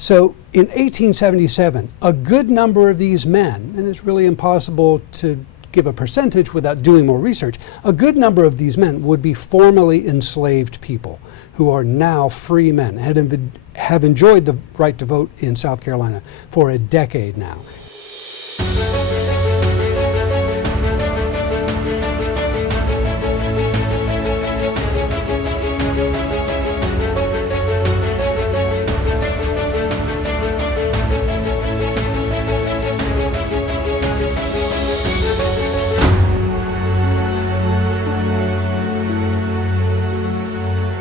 So in 1877, a good number of these men, and it's really impossible to give a percentage without doing more research, a good number of these men would be formerly enslaved people who are now free men, have enjoyed the right to vote in South Carolina for a decade now.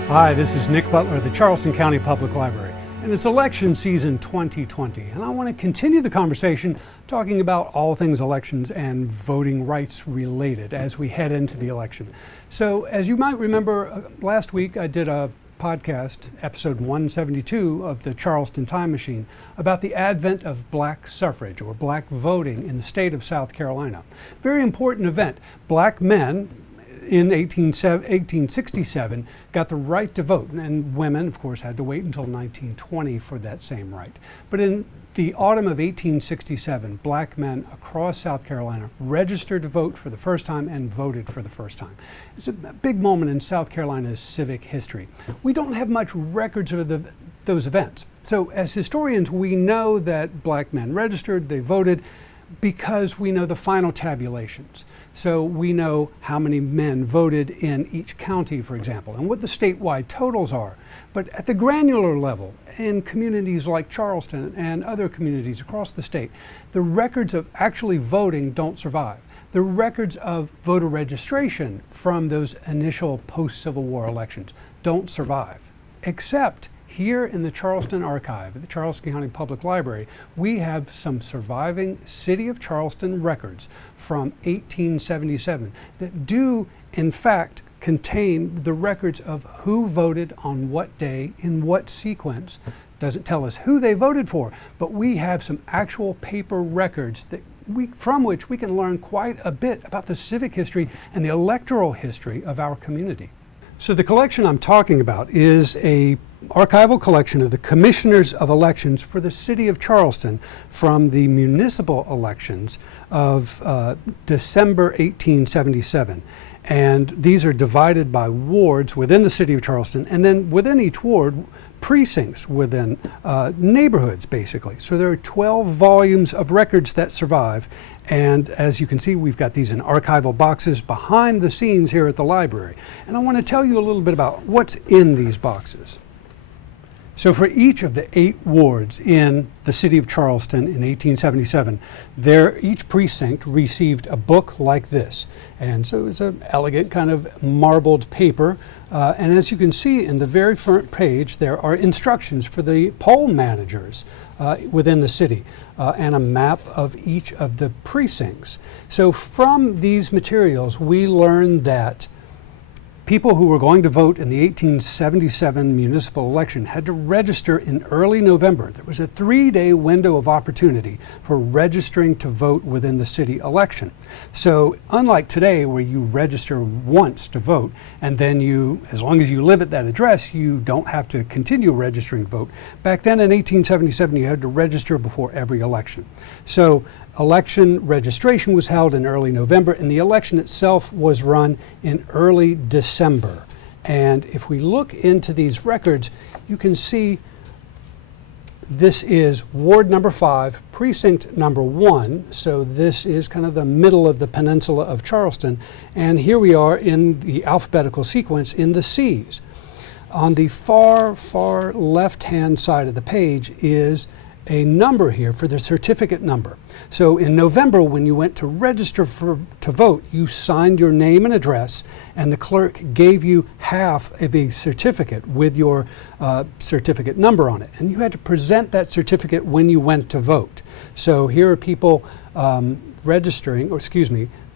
Hi, this is Nick Butler of the Charleston County Public Library, and it's election season 2020, and I want to continue the conversation talking about all things elections and voting rights related as we head into the election. So as you might remember, last week I did a podcast, episode 172 of the Charleston Time Machine, about the advent of black suffrage or black voting in the state of South Carolina. Very important event. Black men in 1867 got the right to vote, and women, of course, had to wait until 1920 for that same right. But in the autumn of 1867, black men across South Carolina registered to vote for the first time and voted for the first time. It's a big moment in South Carolina's civic history. We don't have much records of those events. So as historians, we know that black men registered, they voted, because we know the final tabulations. So we know how many men voted in each county, for example, and what the statewide totals are. But at the granular level, in communities like Charleston and other communities across the state, the records of actually voting don't survive. The records of voter registration from those initial post-Civil War elections don't survive, except here in the Charleston Archive at the Charleston County Public Library, we have some surviving City of Charleston records from 1877 that do, in fact, contain the records of who voted on what day, in what sequence. Doesn't tell us who they voted for, but we have some actual paper records that from which we can learn quite a bit about the civic history and the electoral history of our community. So the collection I'm talking about is a archival collection of the commissioners of elections for the city of Charleston from the municipal elections of December 1877. And these are divided by wards within the city of Charleston, and then within each ward, precincts within neighborhoods, basically. So there are 12 volumes of records that survive. And as you can see, we've got these in archival boxes behind the scenes here at the library. And I want to tell you a little bit about what's in these boxes. So for each of the 8 wards in the city of Charleston in 1877, each precinct received a book like this. And so it's an elegant kind of marbled paper. And as you can see in the very front page, there are instructions for the poll managers within the city and a map of each of the precincts. So from these materials, we learned that people who were going to vote in the 1877 municipal election had to register in early November. There was a 3-day window of opportunity for registering to vote within the city election. So unlike today, where you register once to vote, and then as long as you live at that address, you don't have to continue registering to vote. Back then in 1877, you had to register before every election. So election registration was held in early November, and the election itself was run in early December. And if we look into these records, you can see this is Ward number 5, Precinct number 1. So this is kind of the middle of the peninsula of Charleston. And here we are in the alphabetical sequence in the C's. On the far left-hand side of the page is a number here for the certificate number. So in November, when you went to register to vote, you signed your name and address, and the clerk gave you half of a certificate with your certificate number on it. And you had to present that certificate when you went to vote. So here are people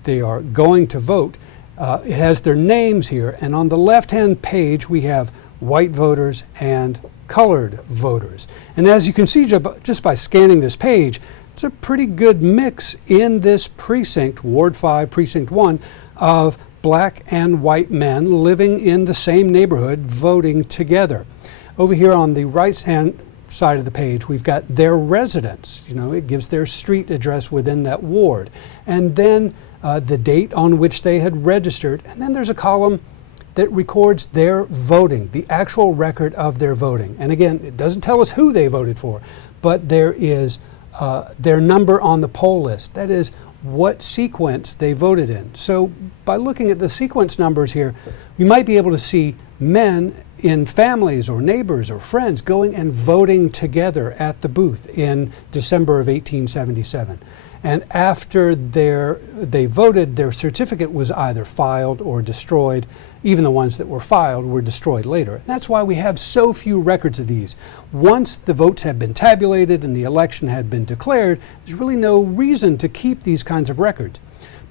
they are going to vote. It has their names here, and on the left-hand page, we have white voters and colored voters. And as you can see just by scanning this page, it's a pretty good mix in this precinct, Ward 5, Precinct 1, of black and white men living in the same neighborhood, voting together. Over here on the right-hand side of the page, we've got their residence. You know, it gives their street address within that ward. And then the date on which they had registered. And then there's a column that records their voting, the actual record of their voting. And again, it doesn't tell us who they voted for, but there is their number on the poll list. That is what sequence they voted in. So by looking at the sequence numbers here, we might be able to see men in families or neighbors or friends going and voting together at the booth in December of 1877. And after they voted, their certificate was either filed or destroyed. Even the ones that were filed were destroyed later. That's why we have so few records of these. Once the votes had been tabulated and the election had been declared, there's really no reason to keep these kinds of records.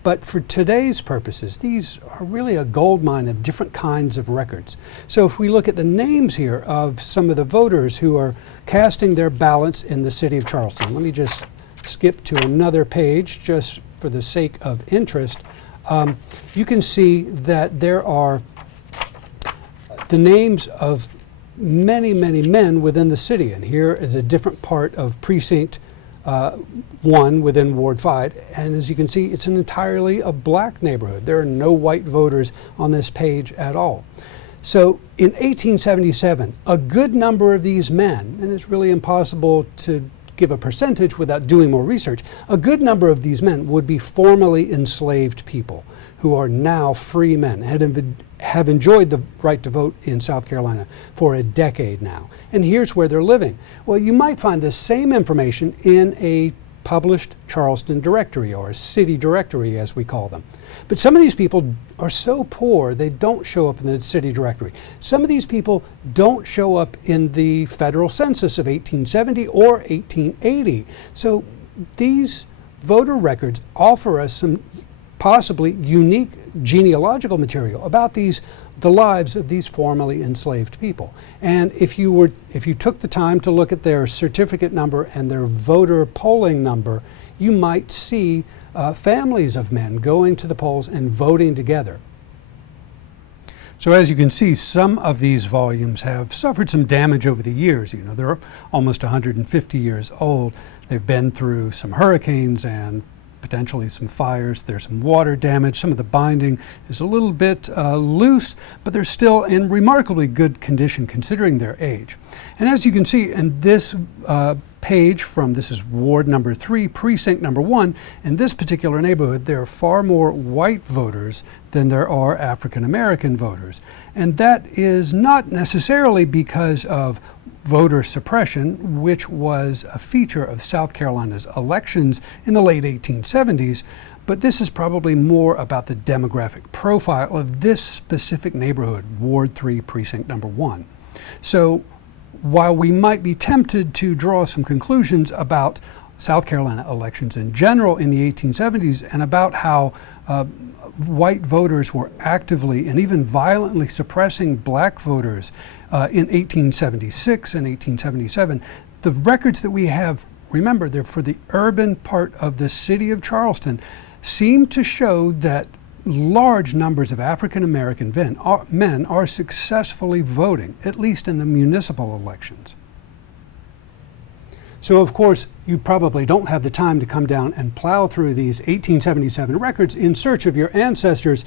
But for today's purposes, these are really a goldmine of different kinds of records. So if we look at the names here of some of the voters who are casting their ballots in the city of Charleston, let me just skip to another page just for the sake of interest. You can see that there are the names of many, many men within the city. And here is a different part of precinct 1 within Ward 5. And as you can see, it's entirely a black neighborhood. There are no white voters on this page at all. So in 1877, a good number of these men, and it's really impossible to give a percentage without doing more research, a good number of these men would be formerly enslaved people who are now free men, have enjoyed the right to vote in South Carolina for a decade now. And here's where they're living. Well, you might find the same information in a published Charleston directory, or a city directory as we call them. But some of these people are so poor they don't show up in the city directory. Some of these people don't show up in the federal census of 1870 or 1880. So these voter records offer us some possibly unique genealogical material about the lives of these formerly enslaved people. And if you took the time to look at their certificate number and their voter polling number, you might see families of men going to the polls and voting together. So as you can see, some of these volumes have suffered some damage over the years. You know, they're almost 150 years old. They've been through some hurricanes and potentially some fires. There's some water damage. Some of the binding is a little bit loose, but they're still in remarkably good condition considering their age. And as you can see in this page this is Ward number 3, Precinct number 1, in this particular neighborhood, there are far more white voters than there are African American voters. And that is not necessarily because of voter suppression, which was a feature of South Carolina's elections in the late 1870s, but this is probably more about the demographic profile of this specific neighborhood, Ward 3, Precinct number 1. So while we might be tempted to draw some conclusions about South Carolina elections in general in the 1870s and about how white voters were actively and even violently suppressing black voters in 1876 and 1877, the records that we have, remember, they're for the urban part of the city of Charleston, seem to show that large numbers of African American men are successfully voting, at least in the municipal elections. So of course, you probably don't have the time to come down and plow through these 1877 records in search of your ancestors,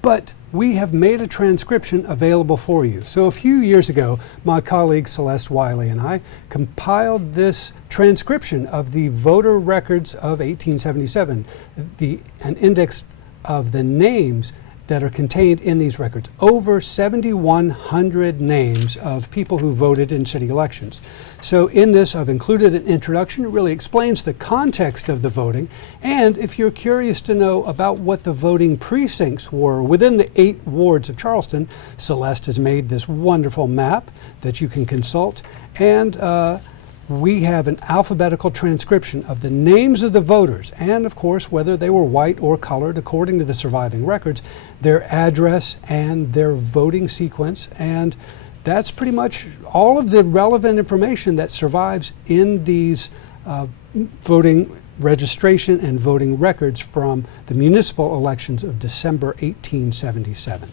but we have made a transcription available for you. So a few years ago, my colleague Celeste Wiley and I compiled this transcription of the voter records of 1877, an index of the names that are contained in these records. Over 7,100 names of people who voted in city elections. So in this, I've included an introduction. It really explains the context of the voting. And if you're curious to know about what the voting precincts were within the 8 wards of Charleston, Celeste has made this wonderful map that you can consult. And we have an alphabetical transcription of the names of the voters and, of course, whether they were white or colored according to the surviving records, their address and their voting sequence. And that's pretty much all of the relevant information that survives in these voting registration and voting records from the municipal elections of December 1877.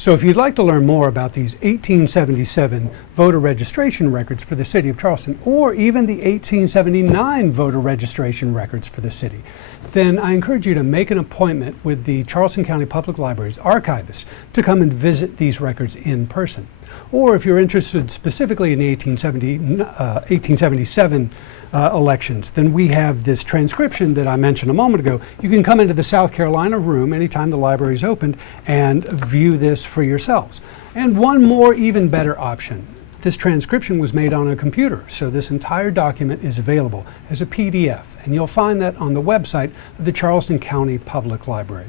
So if you'd like to learn more about these 1877 voter registration records for the city of Charleston, or even the 1879 voter registration records for the city, then I encourage you to make an appointment with the Charleston County Public Library's archivist to come and visit these records in person. Or if you're interested specifically in the 1877 elections, then we have this transcription that I mentioned a moment ago. You can come into the South Carolina room anytime the library is opened and view this for yourselves. And one more, even better option. This transcription was made on a computer, so this entire document is available as a PDF, and you'll find that on the website of the Charleston County Public Library.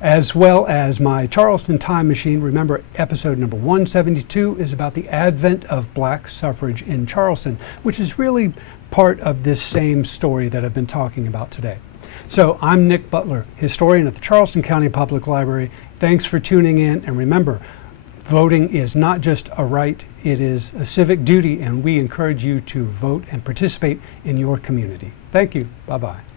As well as my Charleston Time Machine. Remember, episode number 172 is about the advent of black suffrage in Charleston, which is really part of this same story that I've been talking about today. So I'm Nick Butler, historian at the Charleston County Public Library. Thanks for tuning in, and remember, voting is not just a right, it is a civic duty, and we encourage you to vote and participate in your community. Thank you. Bye-bye.